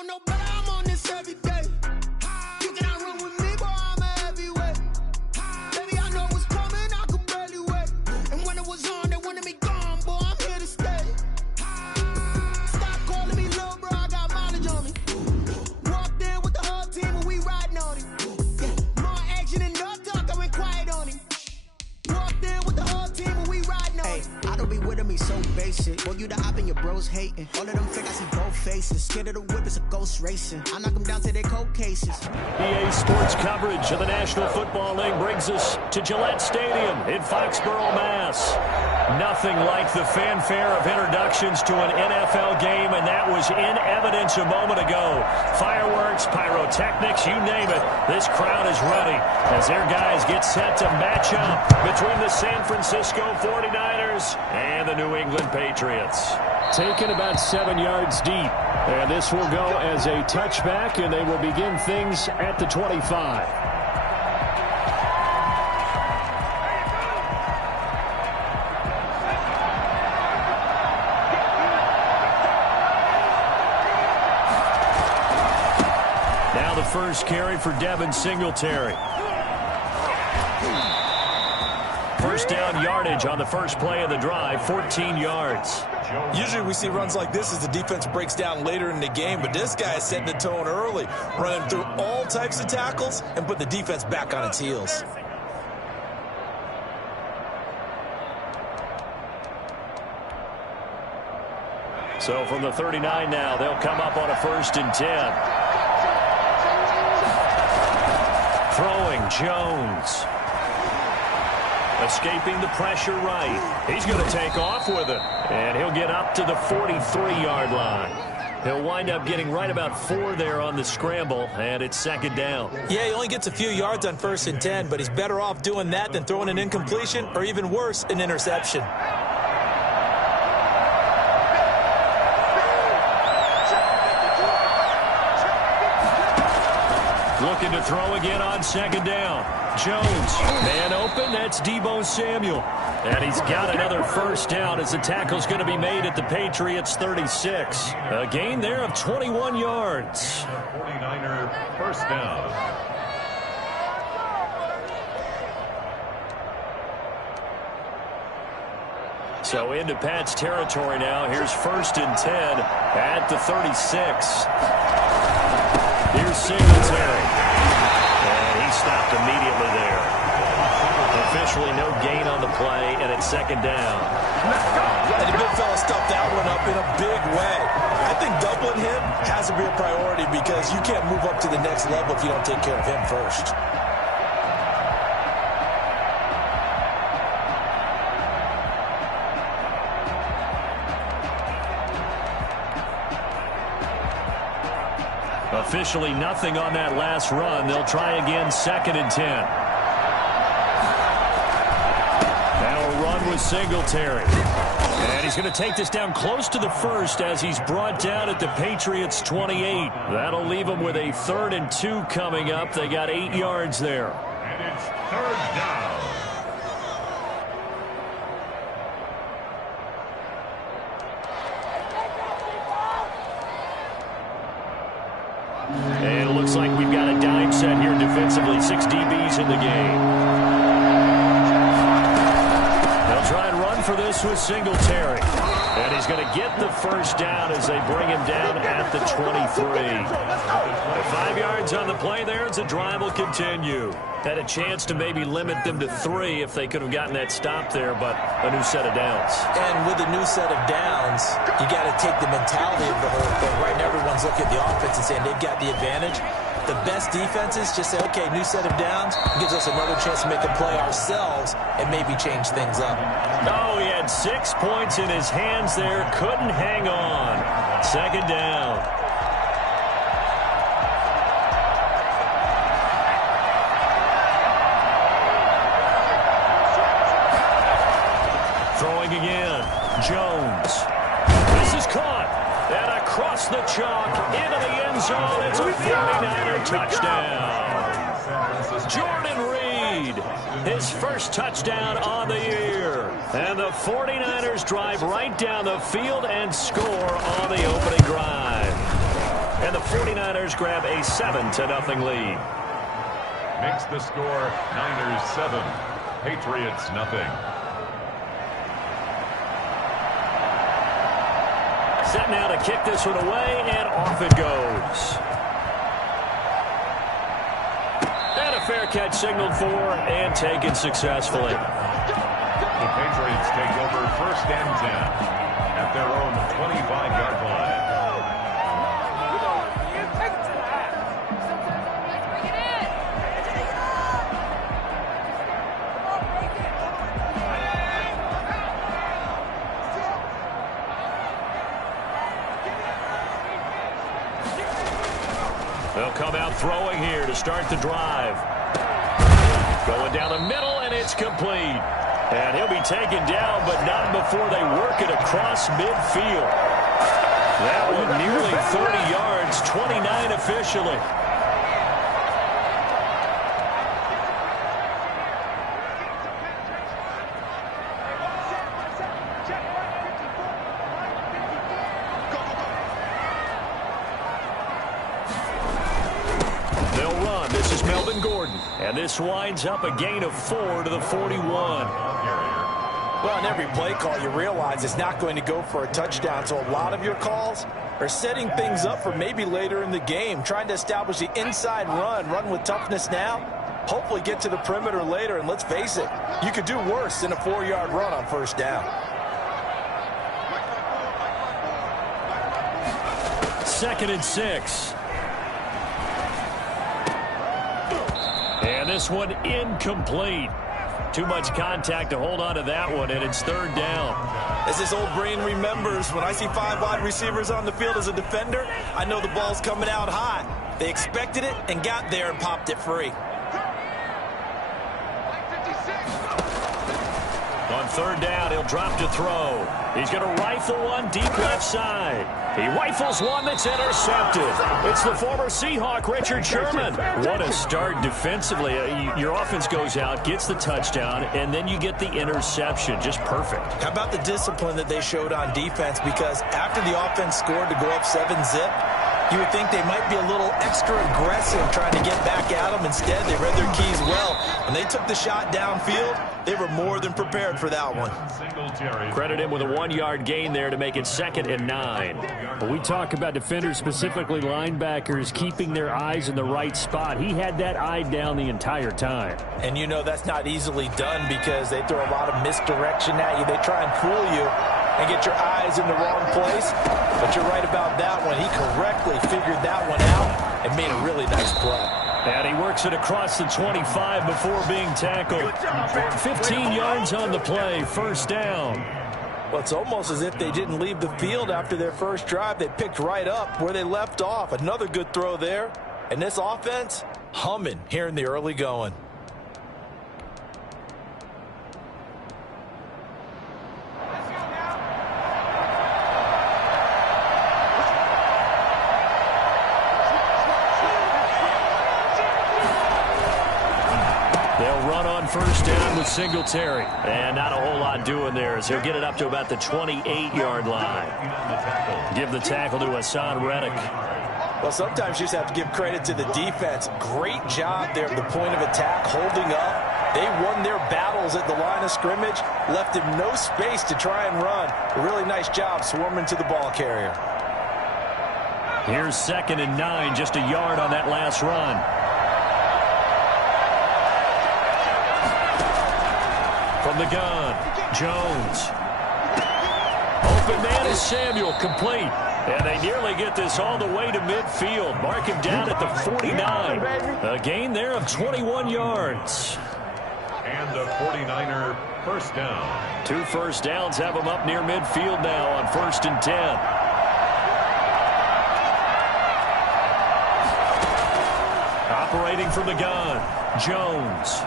don't know, but I'm on this every day. You cannot run with me, boy, I'm a heavyweight. Baby, I know what's coming, I could barely wait. And when it was on, they wanted me gone, boy, I'm here to stay. Stop calling me little bro, I got mileage on me. Walked in with the whole team and we riding on him. Yeah, more action and no talk, I went quiet on him. Walked in with the whole team and we riding on him. I don't be with me so basic. Boy, you the op and your bros hating. All of them fake, I see both faces. Scared of the whip, it's a ghost racing. I knock them down to their cold cases. EA Sports coverage of the National Football League brings us to Gillette Stadium in Foxborough, Mass. Nothing like the fanfare of introductions to an NFL game, and that was in evidence a moment ago. Fireworks, pyrotechnics, you name it. This crowd is ready as their guys get set to match up between the San Francisco 49ers and the New England Patriots. Taken about 7 yards deep, and this will go as a touchback, and they will begin things at the 25. Now the first carry for Devin Singletary. First down yardage on the first play of the drive, 14 yards. Usually we see runs like this as the defense breaks down later in the game, but this guy is setting the tone early, running through all types of tackles and put the defense back on its heels. So from the 39 now, they'll come up on a 1st and 10. Throwing, Jones. Escaping the pressure right. He's going to take off with it. And he'll get up to the 43-yard line. He'll wind up getting right about 4 there on the scramble, and it's 2nd down. Yeah, he only gets a few yards on 1st and 10, but he's better off doing that than throwing an incompletion or even worse, an interception. Looking to throw again on 2nd down. Jones, man open, that's Deebo Samuel. And he's got another 1st down as the tackle's going to be made at the Patriots' 36. A gain there of 21 yards. 49er 1st down. So into Pat's territory now. Here's 1st and 10 at the 36. Here's Singletary. And he stopped immediately there. Officially no gain on the play, and it's 2nd down. And the big fella stuffed that one up in a big way. I think doubling him has to be a priority because you can't move up to the next level if you don't take care of him first. Officially nothing on that last run. They'll try again, 2nd and 10. Now a run with Singletary. And he's going to take this down close to the 1st as he's brought down at the Patriots' 28. That'll leave him with a 3rd and 2 coming up. They got 8 yards there. And it's 3rd down. And it looks like we've got a dime set here defensively. 6 DBs in the game. They'll try and run for this with Singletary. And he's going to get the 1st down as they bring him down at the 23. 5 yards on the play there as the drive will continue. Had a chance to maybe limit them to 3 if they could have gotten that stop there, but a new set of downs. And with a new set of downs, you got to take the mentality of the whole thing. Right now, everyone's looking at the offense and saying they've got the advantage. The best defenses just say, okay, new set of downs, gives us another chance to make a play ourselves and maybe change things up. Oh, he had 6 points in his hands there, couldn't hang on. 2nd down. Throwing again, Jones. This is caught. And across the chalk, into the end zone. It's a 49er touchdown. Jordan Reed, his 1st touchdown on the year. And the 49ers drive right down the field and score on the opening drive. And the 49ers grab a 7-0 lead. Makes the score Niners 7, Patriots nothing. Set now to kick this one away, and off it goes. And a fair catch signaled for and taken successfully. The Patriots take over 1st and 10 at their own 25-yard line. They'll come out throwing here to start the drive. Going down the middle, and it's complete. And he'll be taken down, but not before they work it across midfield. That one nearly 30 yards, 29 officially. And this winds up a gain of 4 to the 41. Well, in every play call, you realize it's not going to go for a touchdown. So a lot of your calls are setting things up for maybe later in the game, trying to establish the inside run with toughness now, hopefully get to the perimeter later. And let's face it, you could do worse than a 4-yard run on 1st down. 2nd and 6. And this one incomplete. Too much contact to hold on to that one, and it's 3rd down. As this old brain remembers, when I see 5 wide receivers on the field as a defender, I know the ball's coming out hot. They expected it and got there and popped it free. On 3rd down, he'll drop to throw. He's going to rifle one deep left side. He rifles one that's intercepted. It's the former Seahawk, Richard Sherman. What a start defensively. Your offense goes out, gets the touchdown, and then you get the interception. Just perfect. How about the discipline that they showed on defense? Because after the offense scored to go up 7-zip, you would think they might be a little extra aggressive trying to get back at them. Instead, they read their keys well. When they took the shot downfield, they were more than prepared for that one. Credit him with a 1-yard gain there to make it 2nd and 9. When we talk about defenders, specifically linebackers, keeping their eyes in the right spot, he had that eye down the entire time. And you know that's not easily done because they throw a lot of misdirection at you. They try and fool you and get your eyes in the wrong place. But you're right about that one. He correctly figured that one out and made a really nice play. And he works it across the 25 before being tackled. 15 yards on the play, 1st down. Well, it's almost as if they didn't leave the field after their first drive. They picked right up where they left off. Another good throw there. And this offense, humming here in the early going. They'll run on 1st down with Singletary. And not a whole lot doing there as he'll get it up to about the 28-yard line. Give the tackle to Hassan Reddick. Well, sometimes you just have to give credit to the defense. Great job there at the point of attack, holding up. They won their battles at the line of scrimmage, left him no space to try and run. A really nice job swarming to the ball carrier. Here's 2nd and 9, just a yard on that last run. From the gun, Jones. Open man is Samuel, complete. And they nearly get this all the way to midfield. Mark him down at the 49. A gain there of 21 yards. And the 49er 1st down. 2 first downs have him up near midfield now on 1st and 10. Operating from the gun, Jones.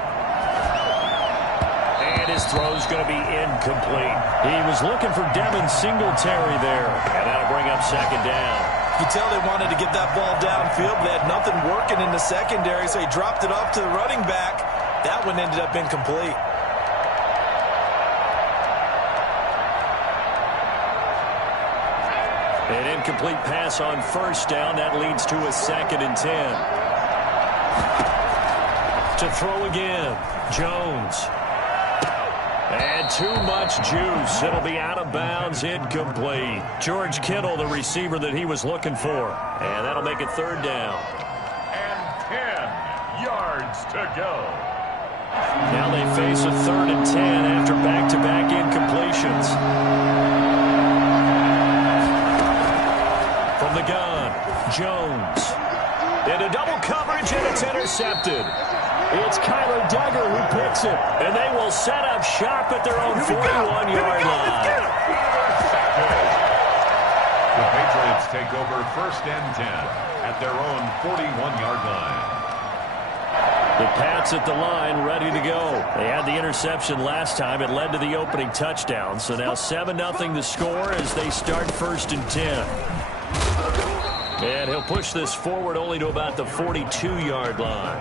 And his throw's going to be incomplete. He was looking for Devin Singletary there. And that'll bring up 2nd down. You tell they wanted to get that ball downfield. They had nothing working in the secondary, so he dropped it off to the running back. That one ended up incomplete. An incomplete pass on first down. That leads to a 2nd and 10. To throw again, Jones. And too much juice. It'll be out of bounds, incomplete. George Kittle, the receiver that he was looking for. And that'll make it 3rd down. And 10 yards to go. Now they face a 3rd and 10 after back-to-back incompletions. From the gun, Jones. Into double coverage, and it's intercepted. It's Kyler Duggar who picks it. And they will set up shop at their own 41-yard line. The Patriots take over 1st and 10 at their own 41-yard line. The Pats at the line, ready to go. They had the interception last time. It led to the opening touchdown. So now 7-0 the score as they start 1st and 10. And he'll push this forward only to about the 42-yard line.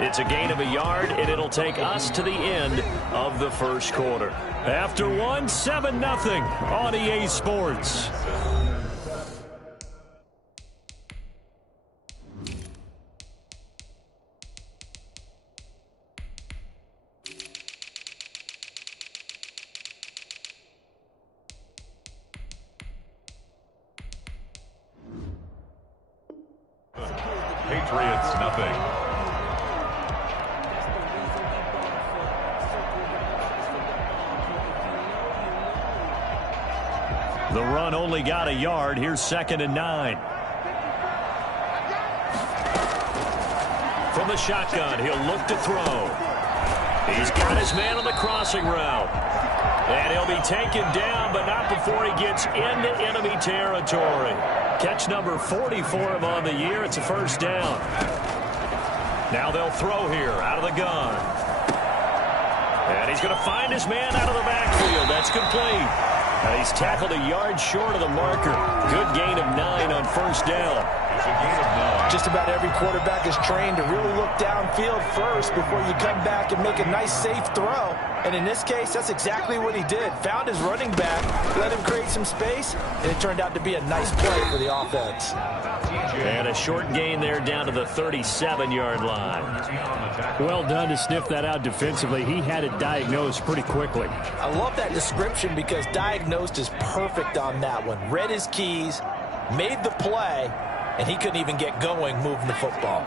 It's a gain of a yard, and it'll take us to the end of the 1st quarter. After one, 7-0 on EA Sports. Patriots nothing. The run only got a yard. Here's 2nd and 9. From the shotgun, he'll look to throw. He's got his man on the crossing route. And he'll be taken down, but not before he gets into enemy territory. Catch number 40 for him on the year. It's a 1st down. Now they'll throw here out of the gun. And he's going to find his man out of the backfield. That's complete. He's tackled a yard short of the marker. Good gain of 9 on 1st down. It's a gain of 9. Just about every quarterback is trained to really look downfield first before you come back and make a nice, safe throw. And in this case, that's exactly what he did. Found his running back, let him create some space, and it turned out to be a nice play for the offense. And a short gain there down to the 37-yard line. Well done to sniff that out defensively. He had it diagnosed pretty quickly. I love that description because diagnosed is perfect on that one. Read his keys, made the play, and he couldn't even get going moving the football.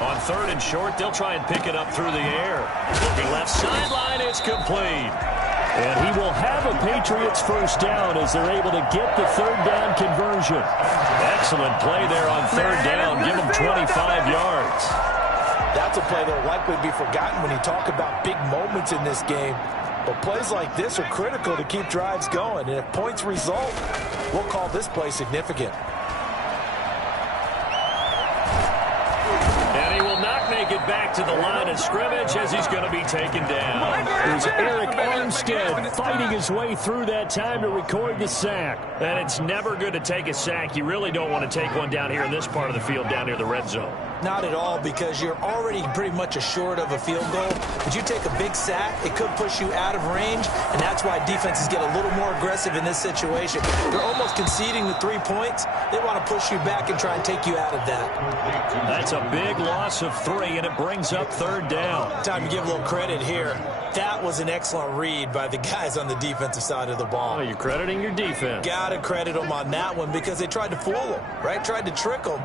On 3rd and short, they'll try and pick it up through the air. Looking left sideline, it's complete. And he will have a Patriots 1st down as they're able to get the 3rd down conversion. Excellent play there on 3rd down. Give him 25 yards. That's a play that will likely be forgotten when you talk about big moments in this game. But plays like this are critical to keep drives going. And if points result, we'll call this play significant. And he will not make it back to the line of scrimmage as he's going to be taken down. There's Eric Armstead fighting his way through that time to record the sack. And it's never good to take a sack. You really don't want to take one down here in this part of the field, down near the red zone. Not at all, because you're already pretty much assured of a field goal. But you take a big sack, it could push you out of range, and that's why defenses get a little more aggressive in this situation. They're almost conceding the 3 points. They want to push you back and try and take you out of that. That's a big loss of 3, and it brings up 3rd down. Time to give a little credit here. That was an excellent read by the guys on the defensive side of the ball. Oh, you're crediting your defense. Got to credit them on that one because they tried to fool them, right? Tried to trick them.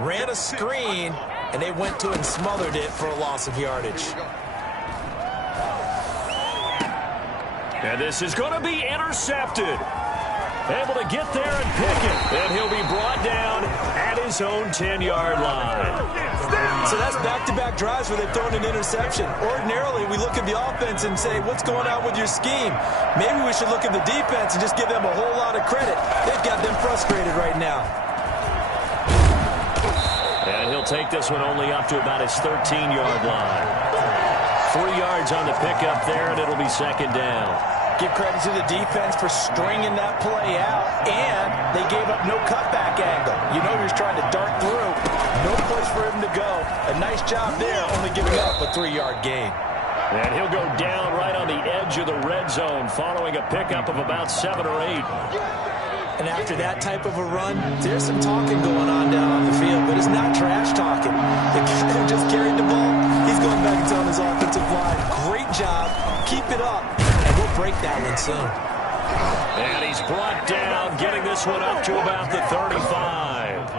Ran a screen, and they went to and smothered it for a loss of yardage. And this is going to be intercepted. Able to get there and pick it. And he'll be brought down at his own 10-yard line. So that's back-to-back drives where they've thrown an interception. Ordinarily, we look at the offense and say, what's going on with your scheme? Maybe we should look at the defense and just give them a whole lot of credit. They've got them frustrated right now. And he'll take this one only up to about his 13-yard line. 3 yards on the pickup there, and it'll be 2nd down. Give credit to the defense for stringing that play out, and they gave up no cutback angle. You know he was trying to dart through. No place for him to go. A nice job there, only giving up a 3-yard gain. And he'll go down right on the edge of the red zone following a pickup of about 7 or 8. And after that type of a run, there's some talking going on down on the field, but it's not trash talking. The guy who just carried the ball, he's going back and telling his offensive line, great job, keep it up, and we'll break that one soon. And he's brought down, getting this one up to about the 35.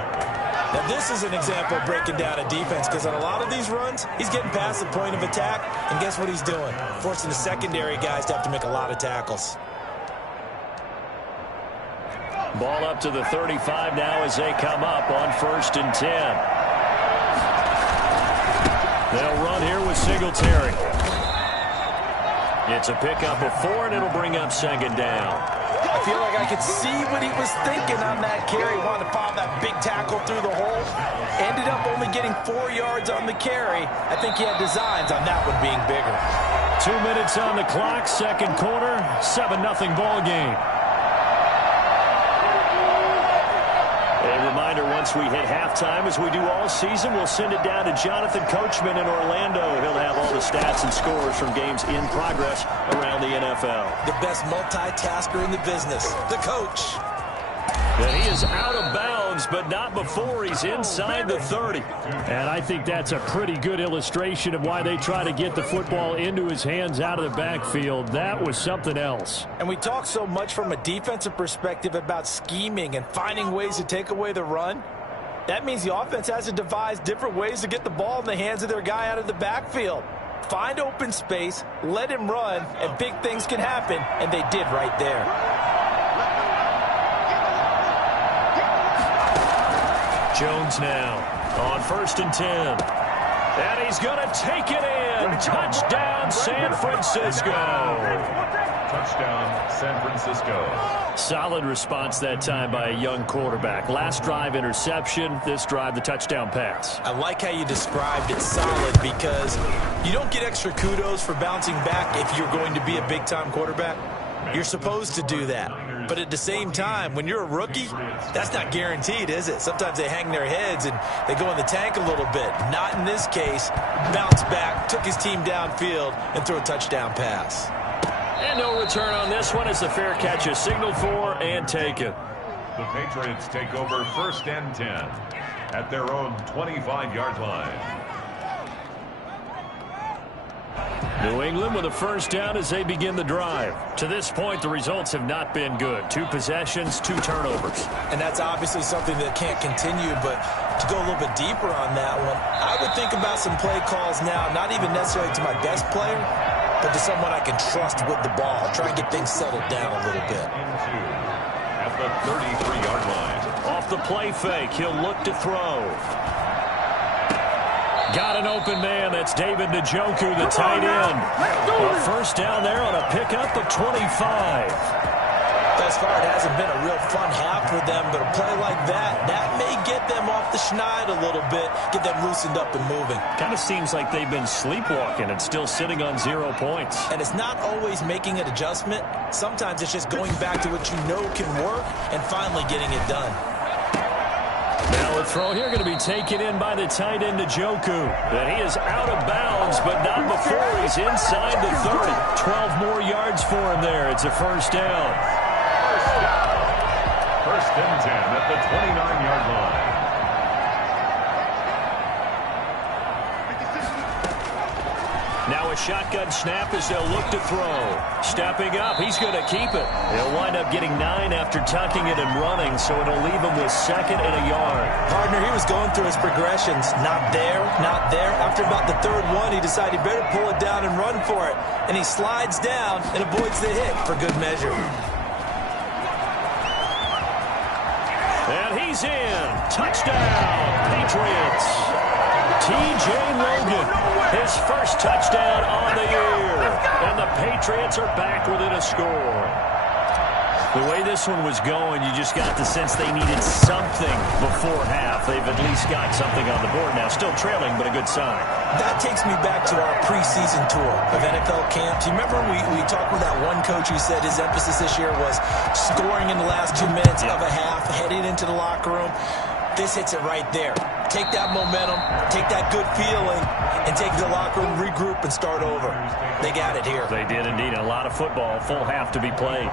Now, this is an example of breaking down a defense, because on a lot of these runs, he's getting past the point of attack, and guess what he's doing? Forcing the secondary guys to have to make a lot of tackles. Ball up to the 35 now as they come up on 1st and 10. They'll run here with Singletary. It's a pickup of 4, and it'll bring up 2nd down. I feel like I could see what he was thinking on that carry. Wanted to pop that big tackle through the hole. Ended up only getting 4 yards on the carry. I think he had designs on that one being bigger. 2 minutes on the clock, 2nd quarter, 7-0 ball game. A reminder, once we hit halftime, as we do all season, we'll send it down to Jonathan Coachman in Orlando. He'll have all the stats and scores from games in progress around the NFL. The best multitasker in the business, the coach. And he is out of bounds, but not before he's inside the 30. And I think that's a pretty good illustration of why they try to get the football into his hands out of the backfield. That was something else. And we talk so much from a defensive perspective about scheming and finding ways to take away the run. That means the offense has to devise different ways to get the ball in the hands of their guy out of the backfield. Find open space, let him run, and big things can happen, and they did right there. Jones now on 1st and 10. And he's going to take it in. Touchdown, San Francisco. Touchdown, San Francisco. Solid response that time by a young quarterback. Last drive, interception. This drive, the touchdown pass. I like how you described it, solid, because you don't get extra kudos for bouncing back if you're going to be a big-time quarterback. You're supposed to do that. But at the same time, when you're a rookie, that's not guaranteed, is it? Sometimes they hang their heads and they go in the tank a little bit. Not in this case. Bounced back, took his team downfield, and threw a touchdown pass. And no return on this one as the fair catch is signaled for and taken. The Patriots take over 1st and 10 at their own 25-yard line. New England with a 1st down as they begin the drive. To this point, the results have not been good. 2 possessions, 2 turnovers. And that's obviously something that can't continue, but to go a little bit deeper on that one, I would think about some play calls now, not even necessarily to my best player, but to someone I can trust with the ball. Try and get things settled down a little bit. At the 33-yard line. Off the play fake, he'll look to throw. Got an open man. That's David Njoku, the tight end. A 1st down there on a pickup of 25. Thus far, it hasn't been a real fun half for them, but a play like that may get them off the schneid a little bit, get them loosened up and moving. Kind of seems like they've been sleepwalking and still sitting on 0 points. And it's not always making an adjustment. Sometimes it's just going back to what you know can work and finally getting it done. Now a throw here going to be taken in by the tight end Njoku. And he is out of bounds, but not before he's inside the 30. 12 more yards for him there. It's a 1st down. 1st and 10 at the 29-yard line. Now a shotgun snap as they'll look to throw. Stepping up, he's going to keep it. He'll wind up getting 9 after tucking it and running, so it'll leave him with 2nd and a yard. Partner, he was going through his progressions. Not there, not there. After about the 3rd one, he decided he better pull it down and run for it. And he slides down and avoids the hit for good measure. And he's in. Touchdown, Patriots. T.J. Logan, his 1st touchdown on the year. And the Patriots are back within a score. The way this one was going, you just got the sense they needed something before half. They've at least got something on the board now. Still trailing, but a good sign. That takes me back to our preseason tour of NFL camps. You remember we talked with that one coach who said his emphasis this year was scoring in the last 2 minutes of a half, heading into the locker room. This hits it right there. Take that momentum, take that good feeling, and can take it to the locker room, regroup, and start over. They got it here. They did indeed. A lot of football, full half to be played.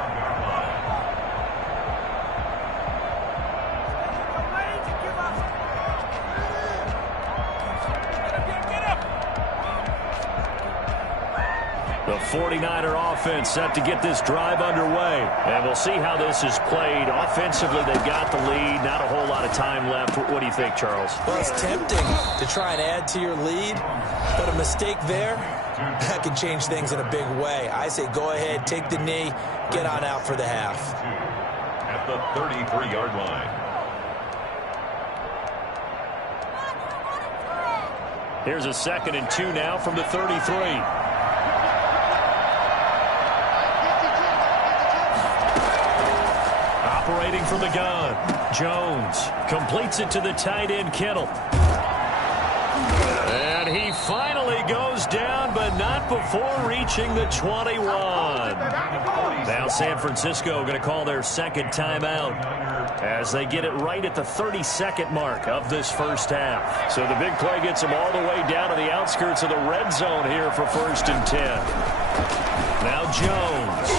The 49er offense set to get this drive underway. And we'll see how this is played. Offensively, they've got the lead. Not a whole lot of time left. What do you think, Charles? Well, it's tempting to try and add to your lead, but a mistake there, that can change things in a big way. I say go ahead, take the knee, get on out for the half. At the 33-yard line. Here's a 2nd and 2 now from the 33. Operating from the gun, Jones completes it to the tight end, Kittle. And he finally goes down, but not before reaching the 21. Now San Francisco going to call their 2nd timeout as they get it right at the 32nd mark of this first half. So the big play gets them all the way down to the outskirts of the red zone here for 1st and 10. Now Jones.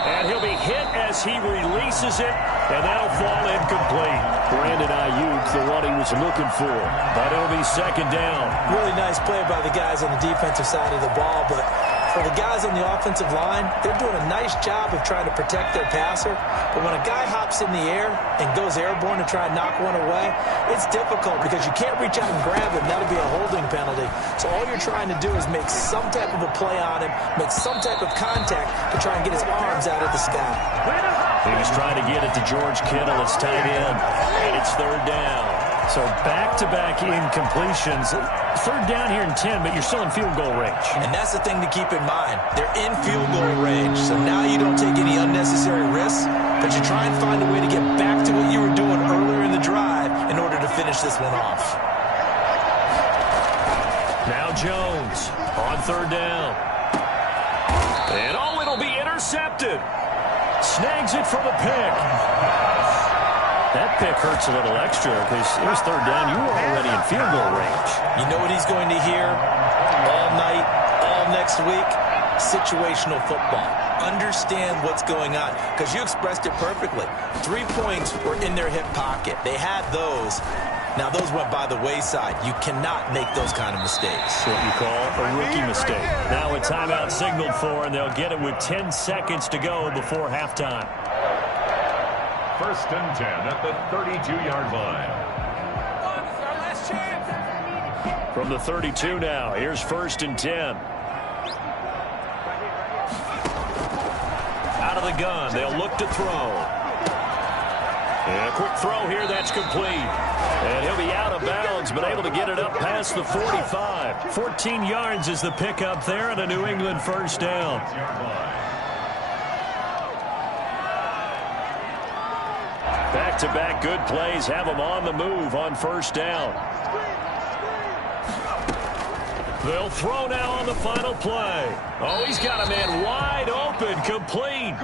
And he'll be hit as he releases it, and that'll fall incomplete. Brandon Ayuk, the one he was looking for, but it'll be 2nd down. Really nice play by the guys on the defensive side of the ball, but for the guys on the offensive line, they're doing a nice job of trying to protect their passer. But when a guy hops in the air and goes airborne to try and knock one away, it's difficult because you can't reach out and grab him. That'll be a holding penalty. So all you're trying to do is make some type of a play on him, make some type of contact to try and get his arms out of the sky. He was trying to get it to George Kittle. It's tight end, and it's 3rd down. So back-to-back incompletions. 3rd down here and 10, but you're still in field goal range. And that's the thing to keep in mind. They're in field goal range, so now you don't take any unnecessary risks, but you try and find a way to get back to what you were doing earlier in the drive in order to finish this one off. Now Jones on 3rd down. And it'll be intercepted. Snags it for the pick. That pick hurts a little extra because it was 3rd down. You were already in field goal range. You know what he's going to hear all night, all next week? Situational football. Understand what's going on because you expressed it perfectly. 3 points were in their hip pocket. They had those. Now, those went by the wayside. You cannot make those kind of mistakes. What you call a rookie mistake. Now a timeout signaled for, and they'll get it with 10 seconds to go before halftime. 1st and 10 at the 32-yard line. From the 32 now, here's 1st and 10. Out of the gun, they'll look to throw. And a quick throw here, that's complete. And he'll be out of bounds, but able to get it up past the 45. 14 yards is the pickup there, and a New England 1st down. Back-to-back good plays have them on the move on 1st down. They'll throw now on the final play. Oh, he's got a man wide open, complete.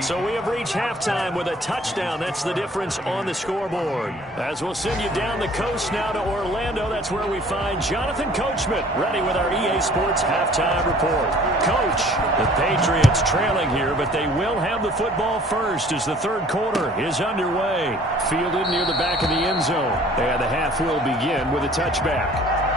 So we have reached halftime with a touchdown. That's the difference on the scoreboard. As we'll send you down the coast now to Orlando, that's where we find Jonathan Coachman, ready with our EA Sports halftime report. Coach, the Patriots trailing here, but they will have the football first as the 3rd quarter is underway. Fielded near the back of the end zone. And the half will begin with a touchback.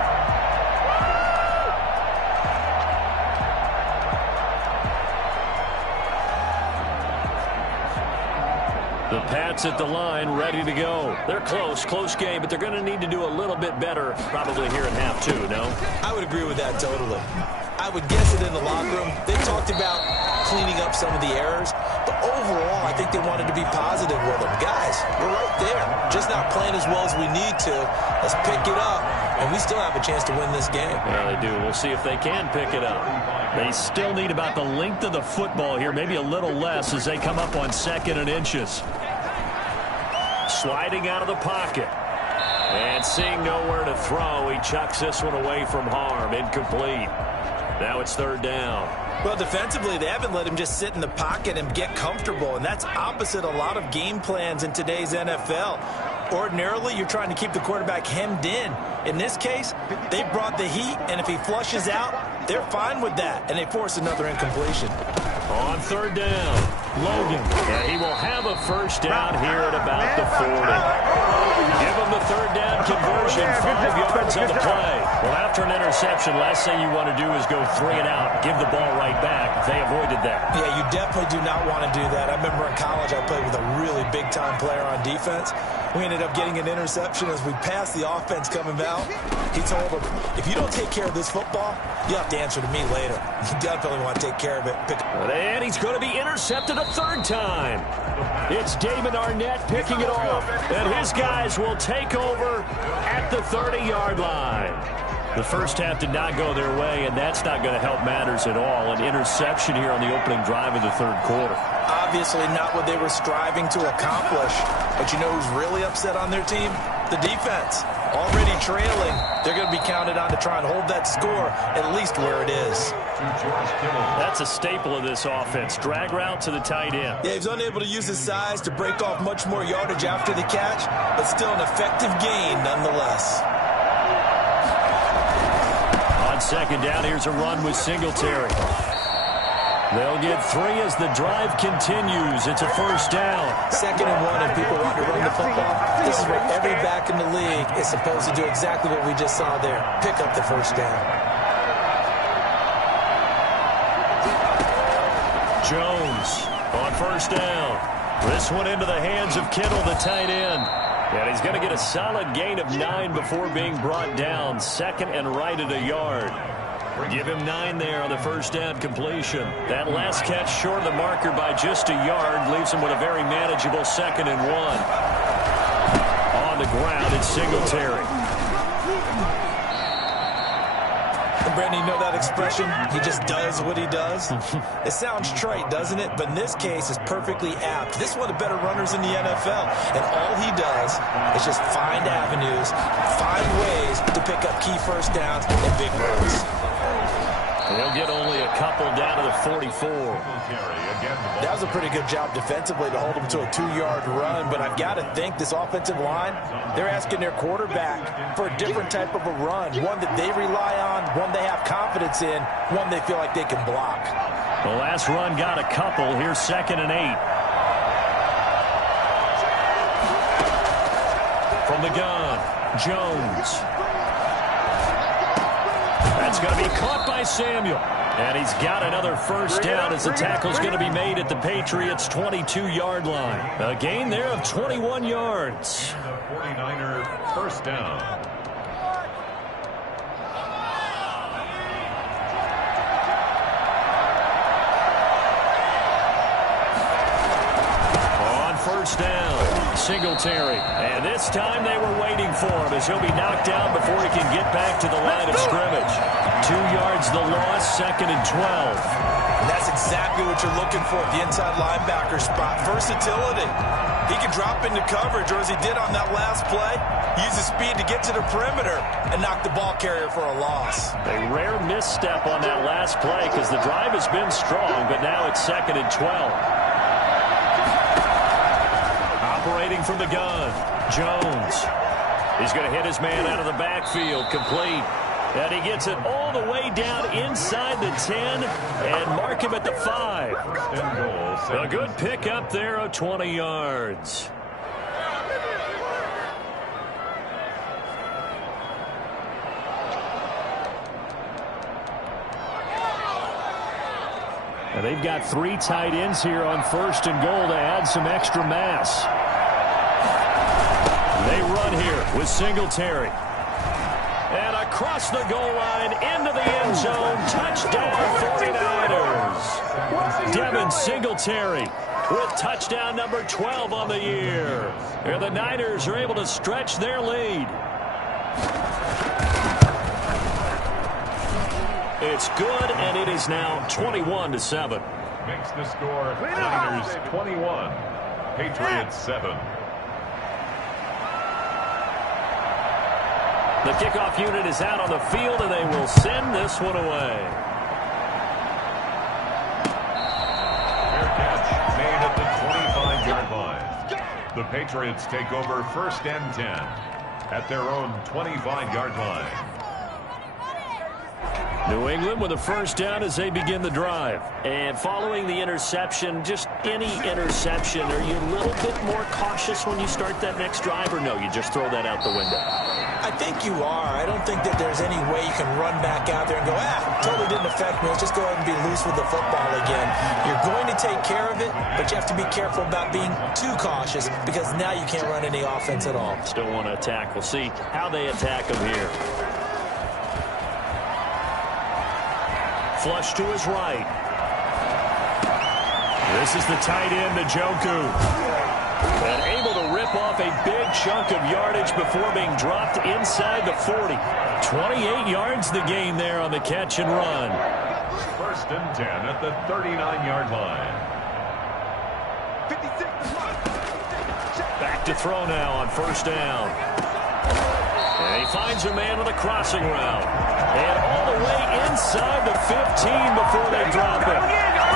The Pats at the line, ready to go. They're close game, but they're going to need to do a little bit better probably here in half 2, no? I would agree with that totally. I would guess it in the locker room. They talked about cleaning up some of the errors, but overall, I think they wanted to be positive with them. Guys, we're right there. Just not playing as well as we need to. Let's pick it up, and we still have a chance to win this game. Yeah, they do. We'll see if they can pick it up. They still need about the length of the football here, maybe a little less as they come up on 2nd and inches. Sliding out of the pocket. And seeing nowhere to throw, he chucks this one away from harm. Incomplete. Now it's 3rd down. Well, defensively, they haven't let him just sit in the pocket and get comfortable, and that's opposite a lot of game plans in today's NFL. Ordinarily, you're trying to keep the quarterback hemmed in. In this case, they brought the heat, and if he flushes out, they're fine with that, and they force another incompletion. On third down, Logan. And he will have a first down here at about the 40. Give him the third down conversion, 5 yards on the play. Well, after an interception, last thing you want to do is go 3 and out, give the ball right back. They avoided that. Yeah, you definitely do not want to do that. I remember in college I played with a really big-time player on defense. We ended up getting an interception as we passed the offense coming out. He told him, if you don't take care of this football, you have to answer to me later. You definitely want to take care of it. And he's going to be intercepted a third time. It's Damon Arnett picking it off. And his guys will take over at the 30-yard line. The first half did not go their way, and that's not going to help matters at all. An interception here on the opening drive of the third quarter. Obviously not what they were striving to accomplish. But you know who's really upset on their team? The defense. Already trailing. They're going to be counted on to try and hold that score at least where it is. That's a staple of this offense. Drag route to the tight end. Yeah, he's unable to use his size to break off much more yardage after the catch, but still an effective gain nonetheless. On second down, here's a run with Singletary. They'll get 3 as the drive continues. It's a first down. 2nd and 1, and people want to run the football. This is where every back in the league is supposed to do exactly what we just saw there. Pick up the first down. Jones on first down. This one into the hands of Kittle, the tight end. And he's going to get a solid gain of 9 before being brought down. 2nd and right at a yard. Give him 9 there on the first down completion. That last catch short of the marker by just a yard leaves him with a very manageable 2nd and 1. On the ground, it's Singletary. And Brandon, you know that expression? He just does what he does. It sounds trite, doesn't it? But in this case, it's perfectly apt. This is one of the better runners in the NFL. And all he does is just find avenues, find ways to pick up key first downs and big runs. He'll get only a couple down to the 44. That was a pretty good job defensively to hold him to a 2-yard run, but I've got to think this offensive line, they're asking their quarterback for a different type of a run, one that they rely on, one they have confidence in, one they feel like they can block. The last run got a couple. Here's 2nd and 8. From the gun, Jones. That's going to be caught by Samuel. And he's got another first down as the tackle's going to be made at the Patriots' 22-yard line. A gain there of 21 yards. 49er first down. On first down, Singletary. And this time they were waiting for him as he'll be knocked down before he can get back to the line of scrimmage. 2 yards the loss, 2nd and 12. And that's exactly what you're looking for at the inside linebacker spot. Versatility. He can drop into coverage, or as he did on that last play, use his speed to get to the perimeter and knock the ball carrier for a loss. A rare misstep on that last play because the drive has been strong, but now it's 2nd and 12. Operating from the gun, Jones. He's going to hit his man out of the backfield, complete. And he gets it all the way down inside the 10 and mark him at the 5. A good pickup there of 20 yards. And they've got 3 tight ends here on 1st and goal to add some extra mass. They run here with Singletary. And across the goal line into the end zone. Touchdown 49ers. Devin Singletary with touchdown number 12 on the year. And the Niners are able to stretch their lead. It's good, and it is now 21-7. Makes the score Niners 21, Patriots 7. The kickoff unit is out on the field, and they will send this one away. Fair catch made at the 25-yard line. The the Patriots take over 1st and 10 at their own 25-yard line. New England with a first down as they begin the drive. And following the interception, just any interception, are you a little bit more cautious when you start that next drive, or no, you just throw that out the window? I think you are. I don't think that there's any way you can run back out there and go, totally didn't affect me. Let's just go ahead and be loose with the football again. You're going to take care of it, but you have to be careful about being too cautious because now you can't run any offense at all. Still want to attack. We'll see how they attack them here. Flush to his right. This is the tight end, Njoku. And able to rip off a big chunk of yardage before being dropped inside the 40. 28 yards the gain there on the catch and run. 1st and 10 at the 39-yard line. Back to throw now on 1st down. And he finds a man on the crossing route. And all the way inside the 15 before they drop it.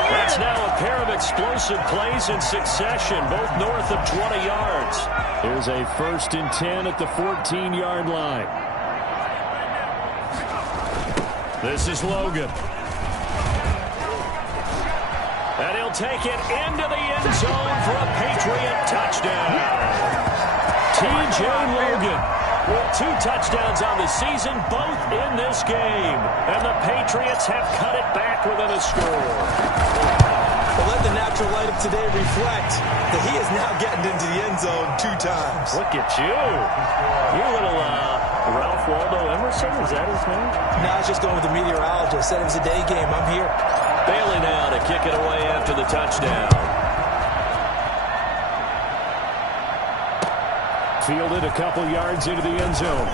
That's now a pair of explosive plays in succession, both north of 20 yards. Here's a 1st and 10 at the 14-yard line. This is Logan. And he'll take it into the end zone for a Patriot touchdown. T.J. Logan with 2 touchdowns on the season, both in this game. And the Patriots have cut it back within a score. Well, let the natural light of today reflect that he is now getting into the end zone 2 times. Look at you. You're a little Ralph Waldo Emerson, is that his name? No, I was just going with the meteorologist. Said it was a day game. I'm here. Bailey now to kick it away after the touchdown. Fielded a couple yards into the end zone.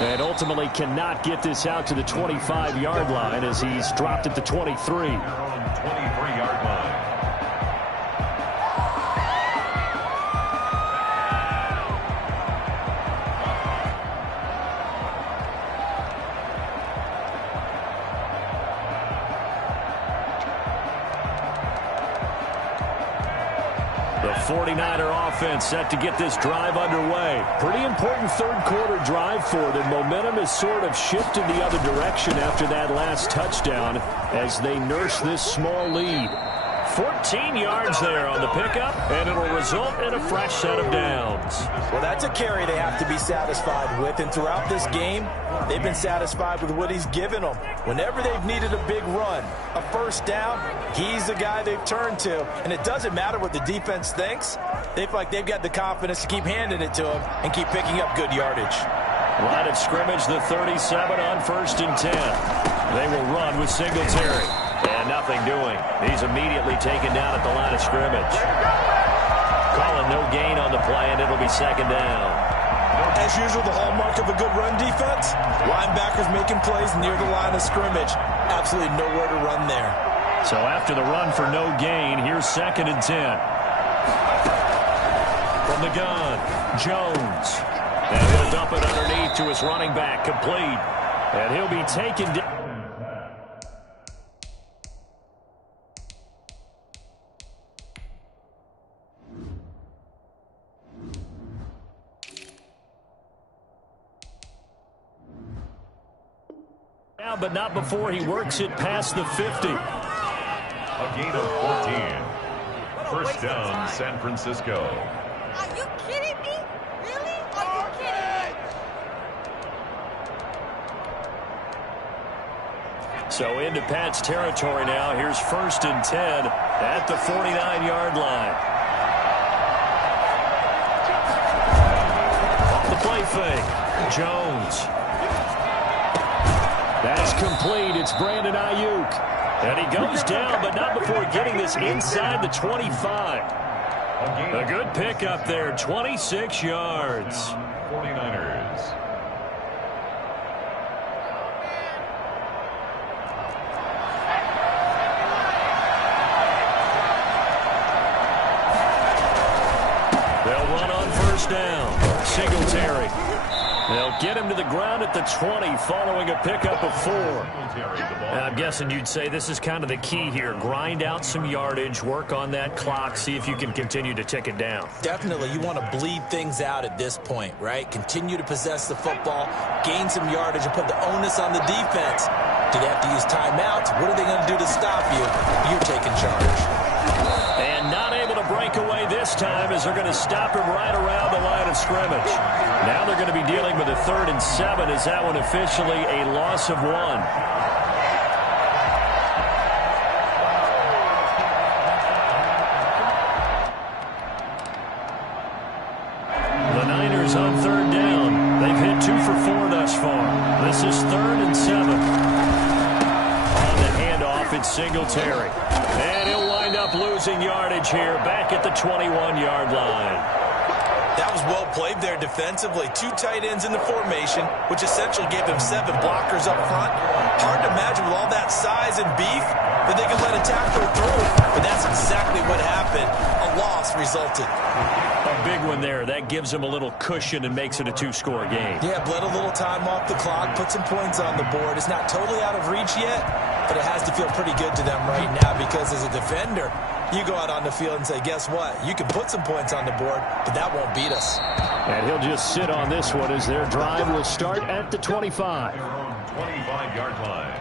And ultimately cannot get this out to the 25-yard line as he's dropped at the 23. 23-yard line. The 49er offense set to get this drive underway. Pretty important third-quarter drive for them. Momentum has sort of shifted the other direction after that last touchdown as they nurse this small lead. 14 yards there on the pickup, and it'll result in a fresh set of downs. Well, that's a carry they have to be satisfied with, and throughout this game, they've been satisfied with what he's given them. Whenever they've needed a big run, a first down, he's the guy they've turned to. And it doesn't matter what the defense thinks. They feel like they've got the confidence to keep handing it to him and keep picking up good yardage. Line of scrimmage, the 37 on 1st and 10. They will run with Singletary. And nothing doing. He's immediately taken down at the line of scrimmage. Calling no gain on the play, and it'll be 2nd down. As usual, the hallmark of a good run defense, linebackers making plays near the line of scrimmage. Absolutely nowhere to run there. So after the run for no gain, here's 2nd and 10. From the gun, Jones. And he'll dump it underneath to his running back, complete. And he'll be taken down. But not before he works it past the 50. A gain of 14. First down, San Francisco. Are you kidding me? Really? Are you kidding me? So into Pat's territory now. Here's 1st and 10 at the 49-yard line. Off the play fake. Jones. That's complete. It's Brandon Ayuk. And he goes down, but not before getting this inside the 25. A good pickup there, 26 yards. 49ers. They'll run on 1st down. Singletary. They'll get him to the ground at the 20 following a pickup of 4. I'm guessing you'd say this is kind of the key here. Grind out some yardage, work on that clock, see if you can continue to tick it down. Definitely, you want to bleed things out at this point, right? Continue to possess the football, gain some yardage, and put the onus on the defense. Do they have to use timeouts? What are they going to do to stop you? You're taking charge. And not able to break away this time as they're going to stop him right around the line of scrimmage. Now they're going to be dealing with a 3rd and 7. Is that one officially a loss of 1? The Niners on 3rd down. They've hit 2 for 4 thus far. This is 3rd and 7. On the handoff, it's Singletary. And he'll wind up losing yardage here back at the 21-yard line. That was well played there defensively. 2 tight ends in the formation, which essentially gave him 7 blockers up front. Hard to imagine with all that size and beef that they could let a tackler through. But that's exactly what happened. A loss resulted. A big one there. That gives them a little cushion and makes it a 2-score game. Yeah, bled a little time off the clock, put some points on the board. It's not totally out of reach yet, but it has to feel pretty good to them right now because as a defender, you go out on the field and say, guess what? You can put some points on the board, but that won't beat us. And he'll just sit on this one as their drive will start at the 25. Their own 25-yard line.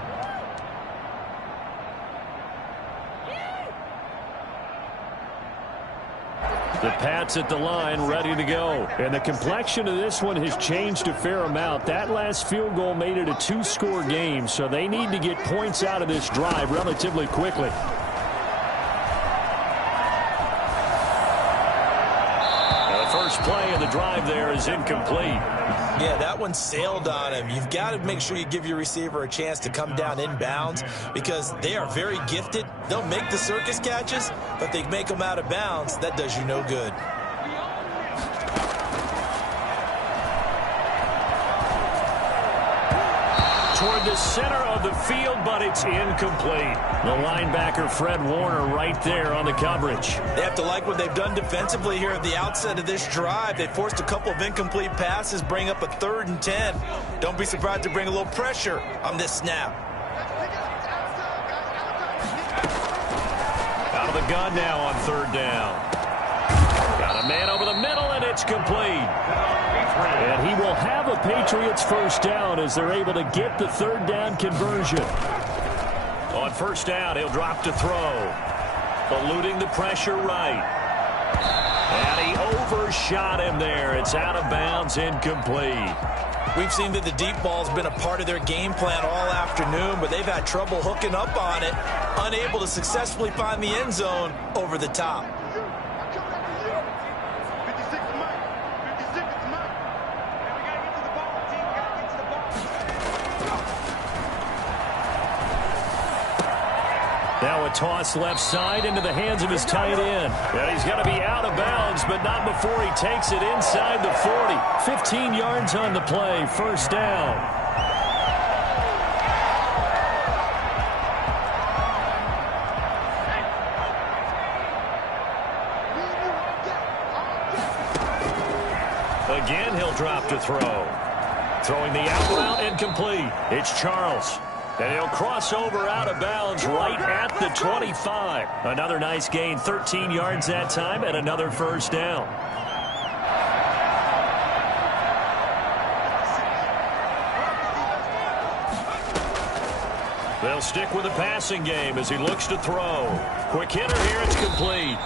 The Pats at the line, ready to go. And the complexion of this one has changed a fair amount. That last field goal made it a 2-score game, so they need to get points out of this drive relatively quickly. First play of the drive there is incomplete. Yeah, that one sailed on him. You've got to make sure you give your receiver a chance to come down inbounds because they are very gifted. They'll make the circus catches, but they make them out of bounds. That does you no good. Toward the center of the field, but it's incomplete. The linebacker, Fred Warner, right there on the coverage. They have to like what they've done defensively here at the outset of this drive. They forced a couple of incomplete passes, bring up a 3rd and 10. Don't be surprised to bring a little pressure on this snap. Out of the gun now on 3rd down. Got a man over the middle, and it's complete. And he will have a Patriots first down as they're able to get the 3rd down conversion. On 1st down, he'll drop to throw. Eluding the pressure right. And he overshot him there. It's out of bounds, incomplete. We've seen that the deep ball's been a part of their game plan all afternoon, but they've had trouble hooking up on it, unable to successfully find the end zone over the top. Now a toss left side into the hands of his tight end. And he's going to be out of bounds, but not before he takes it inside the 40. 15 yards on the play, 1st down. Again, he'll drop to throw. Throwing the out route incomplete. It's Charles. And he'll cross over out of bounds right at the 25. Another nice gain, 13 yards that time, and another 1st down. They'll stick with the passing game as he looks to throw. Quick hitter here, it's complete.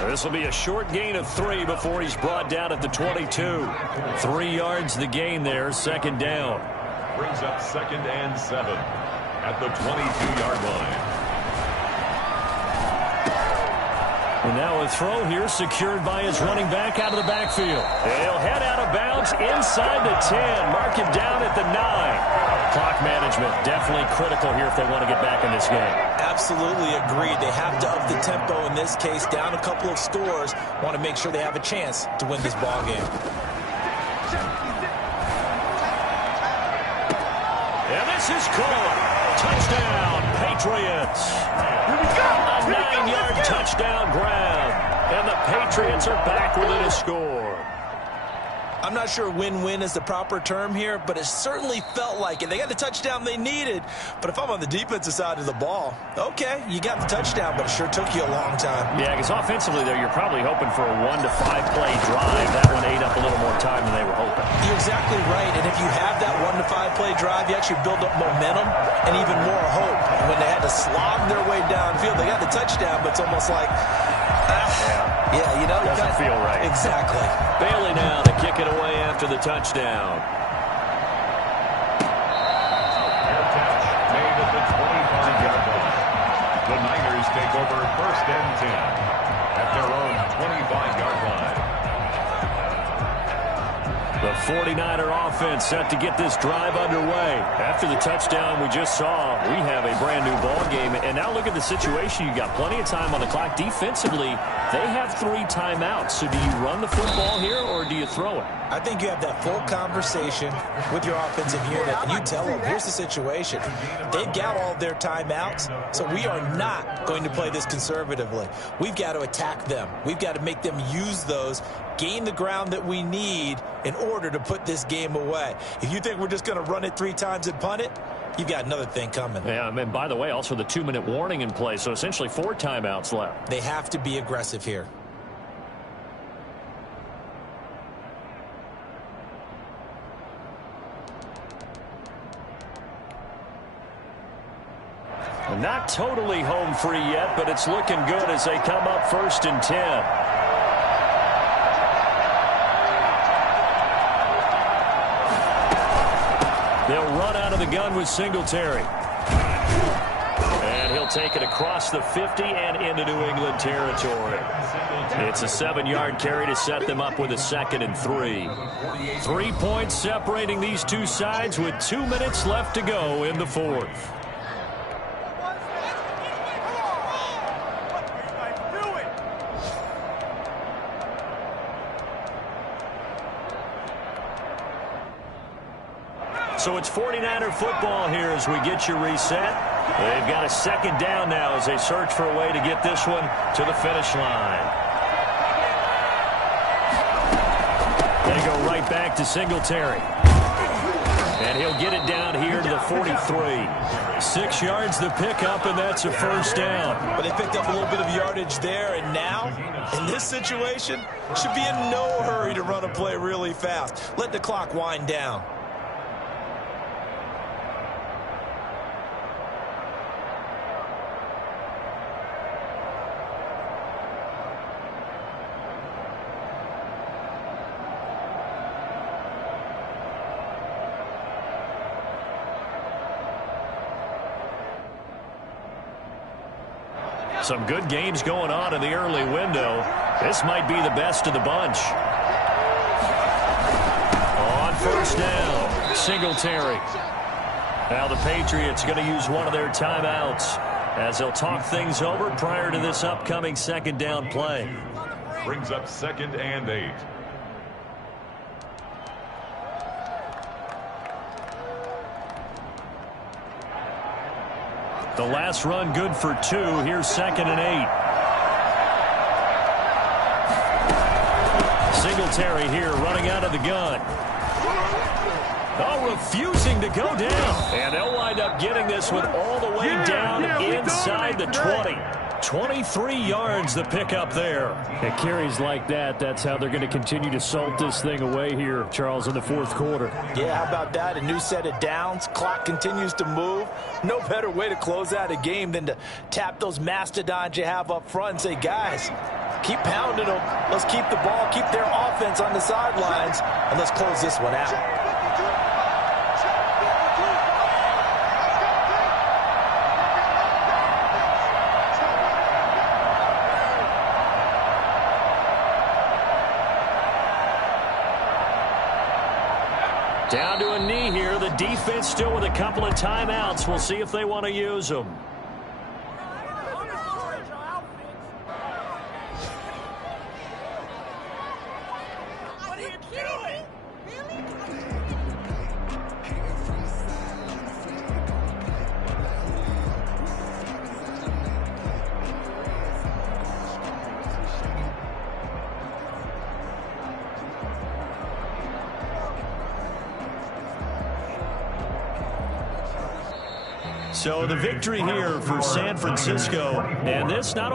This will be a short gain of 3 before he's brought down at the 22. 3 yards the gain there, 2nd down. Brings up 2nd and 7 at the 22-yard line. And now a throw here secured by his running back out of the backfield. He'll head out of bounds inside the 10. Mark him down at the 9. Clock management definitely critical here if they want to get back in this game. Absolutely agreed. They have to up the tempo in this case, down a couple of scores. Want to make sure they have a chance to win this ball game. And this is caught. Touchdown, Patriots. A 9-yard touchdown grab. And the Patriots are back within a score. I'm not sure win-win is the proper term here, but it certainly felt like it. They got the touchdown they needed, but if I'm on the defensive side of the ball, okay, you got the touchdown, but it sure took you a long time. Yeah, because offensively there, you're probably hoping for a 1 to 5 play drive. That one ate up a little more time than they were hoping. You're exactly right, and if you have that 1 to 5 play drive, you actually build up momentum and even more hope. And when they had to slog their way downfield, they got the touchdown, but it's almost like, yeah, you know. Doesn't feel right. Exactly. Bailey now to kick it away after the touchdown. Fair catch made at the 25-yard line. The Niners take over 1st and 10 at their own 25-yard line. The 49er offense set to get this drive underway. After the touchdown we just saw, we have a brand new ball game. And now look at the situation. You got plenty of time on the clock. Defensively, they have 3 timeouts. So do you run the football here or do you throw it? I think you have that full conversation with your offensive unit, and you tell them, here's the situation. They've got all their timeouts, so we are not going to play this conservatively. We've got to attack them. We've got to make them use those, gain the ground that we need in order to put this game away. If you think we're just going to run it 3 times and punt it, you've got another thing coming. Yeah, and by the way, also the 2-minute warning in play, so essentially 4 timeouts left. They have to be aggressive here. Not totally home free yet, but it's looking good as they come up 1st and 10. They'll run out of the gun with Singletary. And he'll take it across the 50 and into New England territory. It's a 7-yard carry to set them up with a 2nd and 3. 3 points separating these two sides with 2 minutes left to go in the 4th. So it's 49er football here as we get you reset. They've got a 2nd down now as they search for a way to get this one to the finish line. They go right back to Singletary. And he'll get it down here to the 43. 6 yards the pickup, and that's a 1st down. But they picked up a little bit of yardage there, and now, in this situation, should be in no hurry to run a play really fast. Let the clock wind down. Some good games going on in the early window. This might be the best of the bunch. On 1st down, Singletary. Now the Patriots going to use one of their timeouts as they'll talk things over prior to this upcoming 2nd down play. Brings up 2nd and 8. The last run good for 2. Here's 2nd and 8. Singletary here running out of the gun. Oh, refusing to go down. And they'll wind up getting this one all the way down inside the 20. 23 yards the pickup there. It carries like that. That's how they're going to continue to salt this thing away here, Charles, in the 4th quarter. Yeah, how about that? A new set of downs. Clock continues to move. No better way to close out a game than to tap those mastodons you have up front and say, guys, keep pounding them. Let's keep the ball, keep their offense on the sidelines, and let's close this one out. Down to a knee here. The defense still with a couple of timeouts. We'll see if they want to use them. What are you doing? So the victory here for San Francisco, and this not